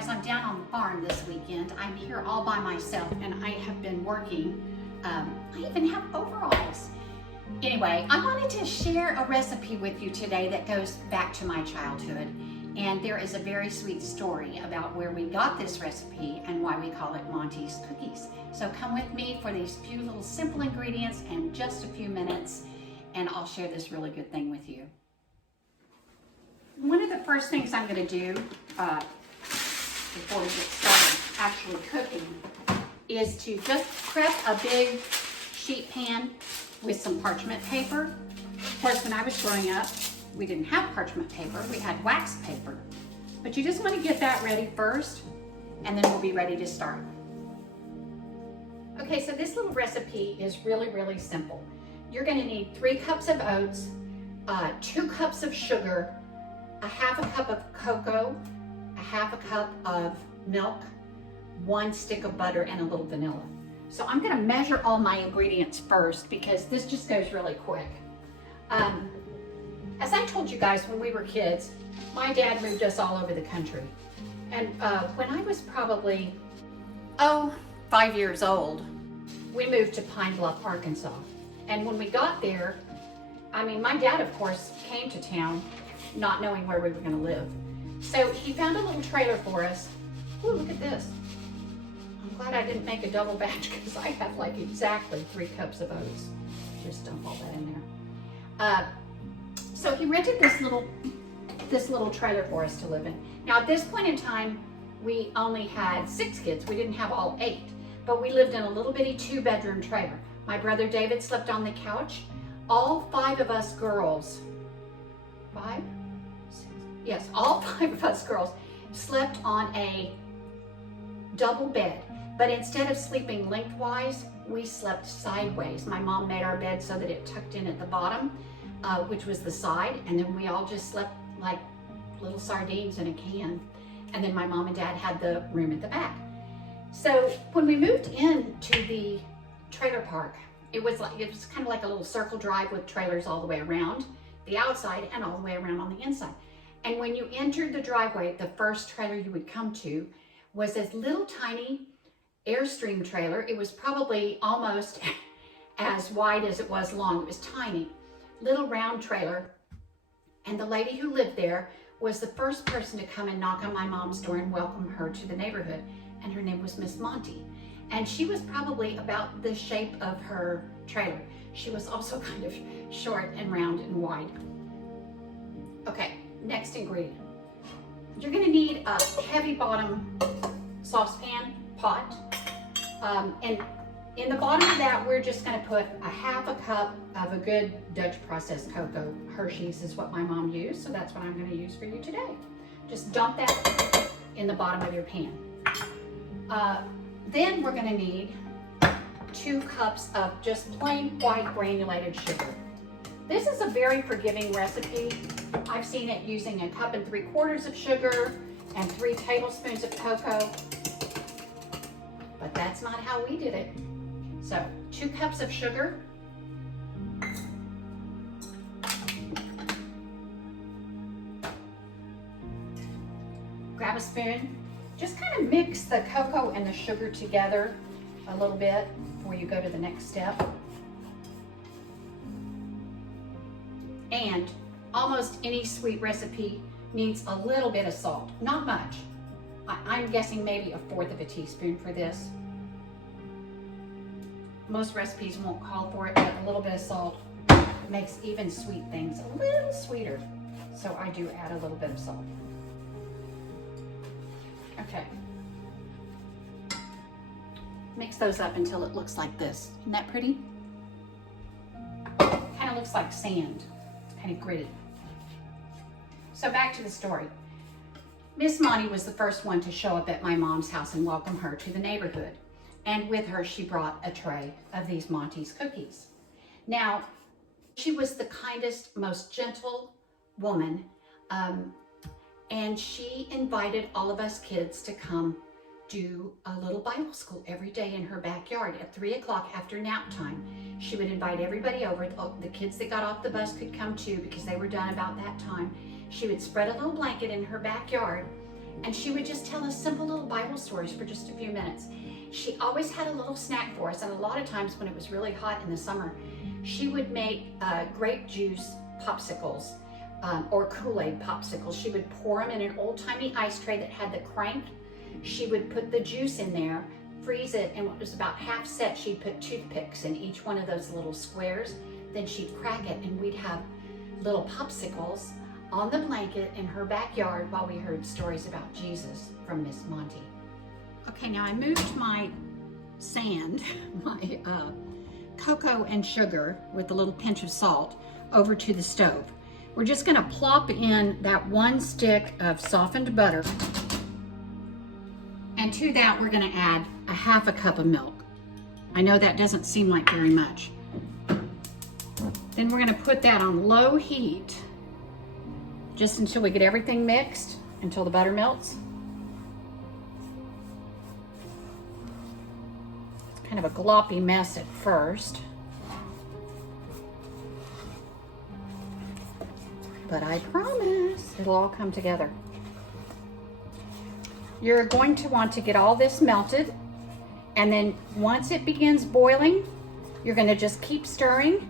guys, I'm down on the farm this weekend. I'm here all by myself and I have been working. I even have overalls. Anyway, I wanted to share a recipe with you today that goes back to my childhood. And there is a very sweet story about where we got this recipe and why we call it Monty's Cookies. So come with me for these few little simple ingredients and just a few minutes, and I'll share this really good thing with you. One of the first things I'm going to do before we get started actually cooking is to just prep a big sheet pan with some parchment paper. Of course, when I was growing up, we didn't have parchment paper, we had wax paper. But you just want to get that ready first, and then we'll be ready to start. Okay, so this little recipe is really simple. You're going to need 3 cups of oats, 2 cups of sugar, a half a cup of cocoa, a half a cup of milk, 1 stick of butter, and a little vanilla. So I'm going to measure all my ingredients first because this just goes really quick. As I told you guys when we were kids, my dad moved us all over the country. And when I was probably, 5 years old, we moved to Pine Bluff, Arkansas. And when we got there, my dad, of course, came to town not knowing where we were going to live. So he found a little trailer for us. Ooh, look at this. I'm glad I didn't make a double batch because I have like exactly 3 cups of oats. Just dump all that in there. So he rented this little trailer for us to live in. Now at this point in time, we only had 6 kids. We didn't have all 8, but we lived in a little bitty 2-bedroom trailer. My brother David slept on the couch. All 5 of us girls, 5? 6? Yes, all 5 of us girls slept on a double bed, but instead of sleeping lengthwise, we slept sideways. My mom made our bed so that it tucked in at the bottom, which was the side, and then we all just slept like little sardines in a can. And then my mom and dad had the room at the back. So when we moved into the trailer park, it was kind of like a little circle drive with trailers all the way around the outside and all the way around on the inside. And when you entered the driveway, the first trailer you would come to was this little tiny Airstream trailer. It was probably almost as wide as it was long. It was tiny, little round trailer. And the lady who lived there was the first person to come and knock on my mom's door and welcome her to the neighborhood. And her name was Miss Monty. And she was probably about the shape of her trailer. She was also kind of short and round and wide. Okay, next ingredient. You're gonna need a heavy bottom saucepan pot. And in the bottom of that, we're just gonna put a half a cup of a good Dutch processed cocoa. Hershey's is what my mom used, so that's what I'm gonna use for you today. Just dump that in the bottom of your pan. Then we're gonna need 2 cups of just plain white granulated sugar. This is a very forgiving recipe. I've seen it using 1 3/4 cups of sugar and 3 tablespoons of cocoa, but that's not how we did it. So 2 cups of sugar, grab a spoon, just kind of mix the cocoa and the sugar together a little bit before you go to the next step. And almost any sweet recipe needs a little bit of salt, not much. I'm guessing maybe 1/4 teaspoon for this. Most recipes won't call for it, but a little bit of salt makes even sweet things a little sweeter. So I do add a little bit of salt. Okay. Mix those up until it looks like this. Isn't that pretty? Kind of looks like sand, kind of gritty. So back to the story. Miss Monty was the first one to show up at my mom's house and welcome her to the neighborhood. And with her, she brought a tray of these Monty's cookies. Now, she was the kindest, most gentle woman, and she invited all of us kids to come do a little Bible school every day in her backyard at 3 o'clock after nap time. She would invite everybody over. The kids that got off the bus could come too because they were done about that time. She would spread a little blanket in her backyard and she would just tell us simple little Bible stories for just a few minutes. She always had a little snack for us, and a lot of times when it was really hot in the summer, she would make grape juice popsicles or Kool-Aid popsicles. She would pour them in an old-timey ice tray that had the crank. She would put the juice in there, freeze it, and when it was about half set, she'd put toothpicks in each one of those little squares. Then she'd crack it, and we'd have little popsicles on the blanket in her backyard while we heard stories about Jesus from Miss Monty. Okay, now I moved my sand, my cocoa and sugar with a little pinch of salt over to the stove. We're just gonna plop in that 1 stick of softened butter, and to that we're gonna add a 1/2 cup of milk. I know that doesn't seem like very much. Then we're gonna put that on low heat just until we get everything mixed, until the butter melts. It's kind of a gloppy mess at first, but I promise it'll all come together. You're going to want to get all this melted, and then once it begins boiling, you're gonna just keep stirring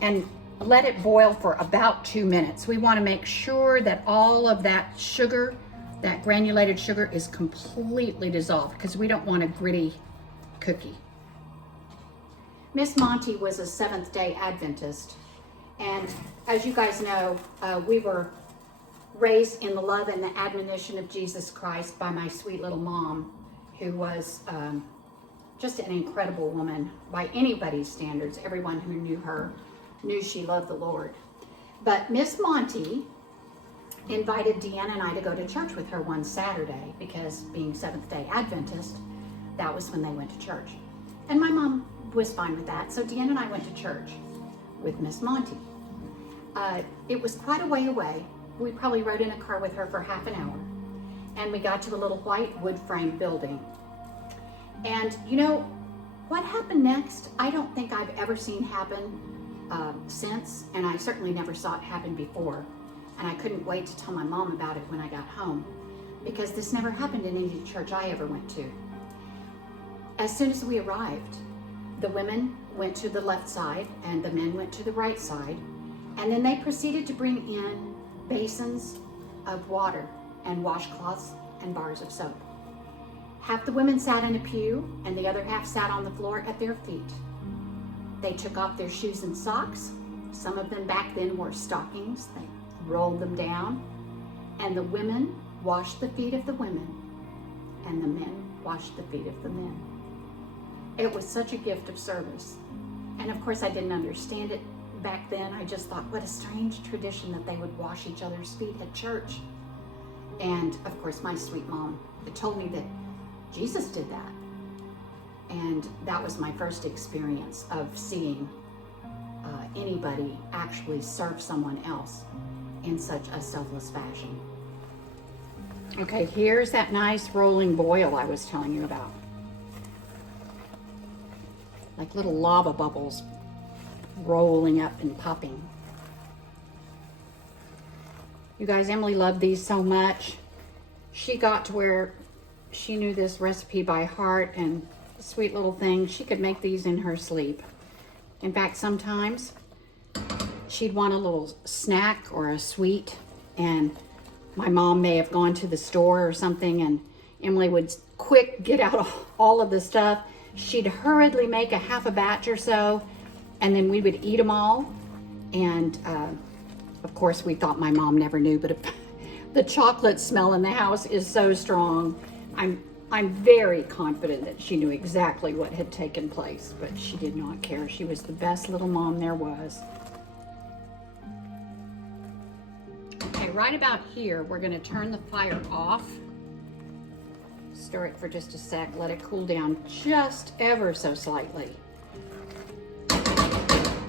and let it boil for about 2 minutes. We want to make sure that all of that sugar, that granulated sugar, is completely dissolved because we don't want a gritty cookie. Miss Monty was a Seventh-day Adventist, and as you guys know, we were raised in the love and the admonition of Jesus Christ by my sweet little mom, who was just an incredible woman by anybody's standards. Everyone who knew her knew she loved the Lord. But Miss Monty invited Deanna and I to go to church with her one Saturday because, being Seventh-day Adventist, that was when they went to church. And my mom was fine with that, so Deanna and I went to church with Miss Monty. It was quite a way away. We probably rode in a car with her for half an hour, and we got to a little white wood frame building. And you know what happened next? I don't think I've ever seen happen since, and I certainly never saw it happen before. And I couldn't wait to tell my mom about it when I got home, because this never happened in any church I ever went to. As soon as we arrived, the women went to the left side and the men went to the right side, and then they proceeded to bring in basins of water and washcloths and bars of soap. Half the women sat in a pew and the other half sat on the floor at their feet. They took off their shoes and socks. Some of them back then wore stockings. They rolled them down, and the women washed the feet of the women, and the men washed the feet of the men. It was such a gift of service. And of course I didn't understand it back then. I just thought, what a strange tradition that they would wash each other's feet at church. And of course my sweet mom had told me that Jesus did that. And that was my first experience of seeing anybody actually serve someone else in such a selfless fashion. Okay, here's that nice rolling boil I was telling you about. Like little lava bubbles rolling up and popping. You guys, Emily loved these so much. She got to where she knew this recipe by heart, and sweet little thing, she could make these in her sleep. In fact, sometimes she'd want a little snack or a sweet, and my mom may have gone to the store or something, and Emily would quick get out all of the stuff. She'd hurriedly make a half a batch or so, and then we would eat them all. And of course we thought my mom never knew, but the chocolate smell in the house is so strong. I'm very confident that she knew exactly what had taken place, but she did not care. She was the best little mom there was. Okay, right about here, we're gonna turn the fire off. Stir it for just a sec, let it cool down just ever so slightly.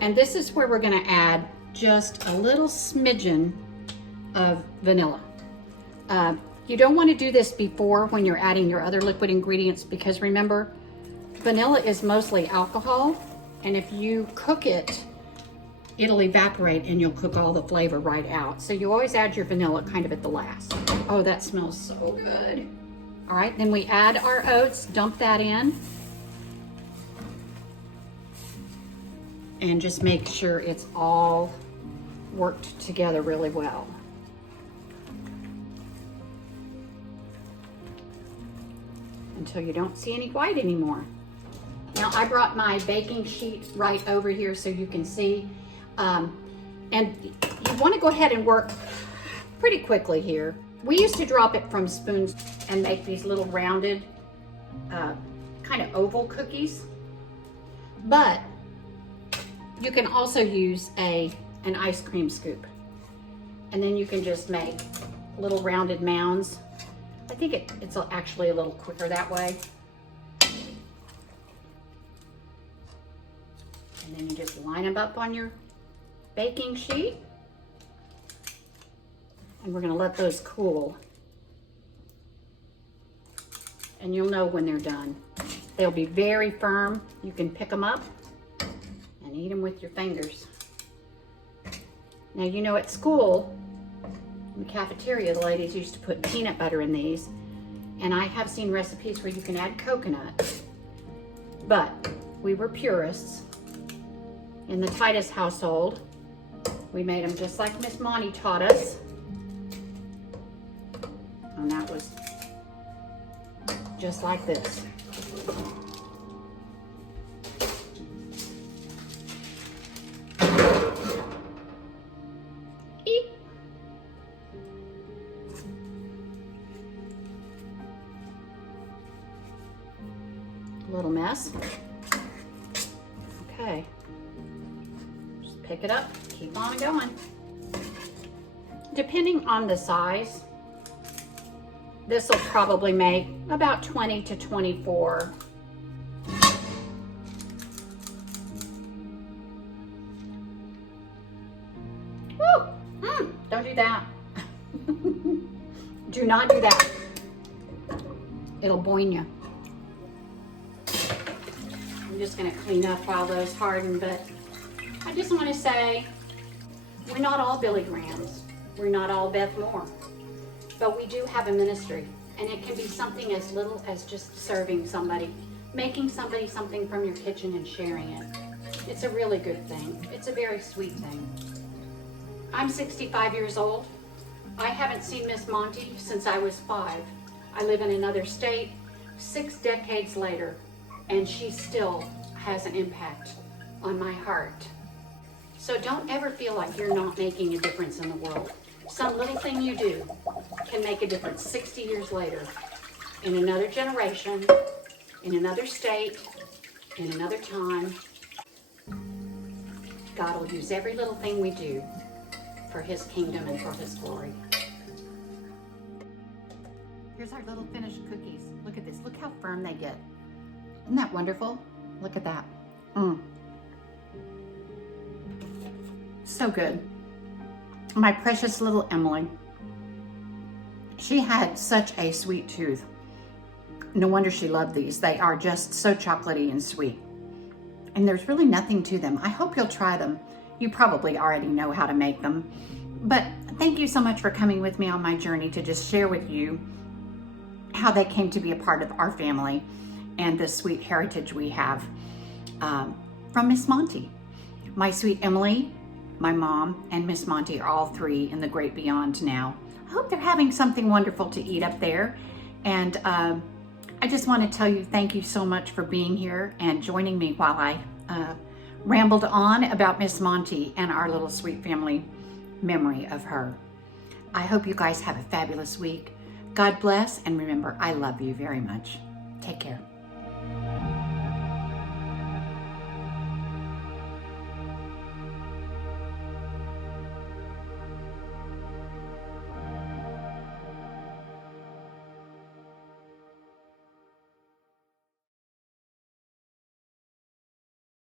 And this is where we're gonna add just a little smidgen of vanilla. You don't want to do this before when you're adding your other liquid ingredients, because remember, vanilla is mostly alcohol, and if you cook it it'll evaporate and you'll cook all the flavor right out. So you always add your vanilla kind of at the last. Oh, that smells so good. All right, then we add our oats, dump that in. And just make sure it's all worked together really well. Until you don't see any white anymore. Now I brought my baking sheet right over here so you can see. And you want to go ahead and work pretty quickly here. We used to drop it from spoons and make these little rounded, kind of oval cookies. But you can also use an ice cream scoop. And then you can just make little rounded mounds. I think it's actually a little quicker that way. And then you just line them up on your baking sheet. And we're gonna let those cool. And you'll know when they're done. They'll be very firm. You can pick them up and eat them with your fingers. Now, you know, at school, in the cafeteria, the ladies used to put peanut butter in these. And I have seen recipes where you can add coconut. But we were purists. In the Titus household, we made them just like Miss Monty taught us. And that was just like this. Eat. A little mess. Okay. Just pick it up, keep on going. Depending on the size, this will probably make about 20 to 24. Woo! Don't do that. Do not do that. It'll boin you. I'm just gonna clean up while those harden, but I just wanna say, we're not all Billy Grahams. We're not all Beth Moore. But we do have a ministry, and it can be something as little as just serving somebody, making somebody something from your kitchen and sharing it. It's a really good thing. It's a very sweet thing. I'm 65 years old. I haven't seen Miss Monty since I was 5. I live in another state 6 decades later, and she still has an impact on my heart. So don't ever feel like you're not making a difference in the world. Some little thing you do can make a difference 60 years later, in another generation, in another state, in another time. God will use every little thing we do for His kingdom and for His glory. Here's our little finished cookies. Look at this. Look how firm they get. Isn't that wonderful? Look at that. So good. My precious little Emily. She had such a sweet tooth. No wonder she loved these. They are just so chocolatey and sweet. And there's really nothing to them. I hope you'll try them. You probably already know how to make them. But thank you so much for coming with me on my journey to just share with you how they came to be a part of our family and the sweet heritage we have from Miss Monty. My sweet Emily, my mom, and Miss Monty are all three in the great beyond now. I hope they're having something wonderful to eat up there. And I just want to tell you thank you so much for being here and joining me while I rambled on about Miss Monty and our little sweet family memory of her. I hope you guys have a fabulous week. God bless, and remember, I love you very much. Take care.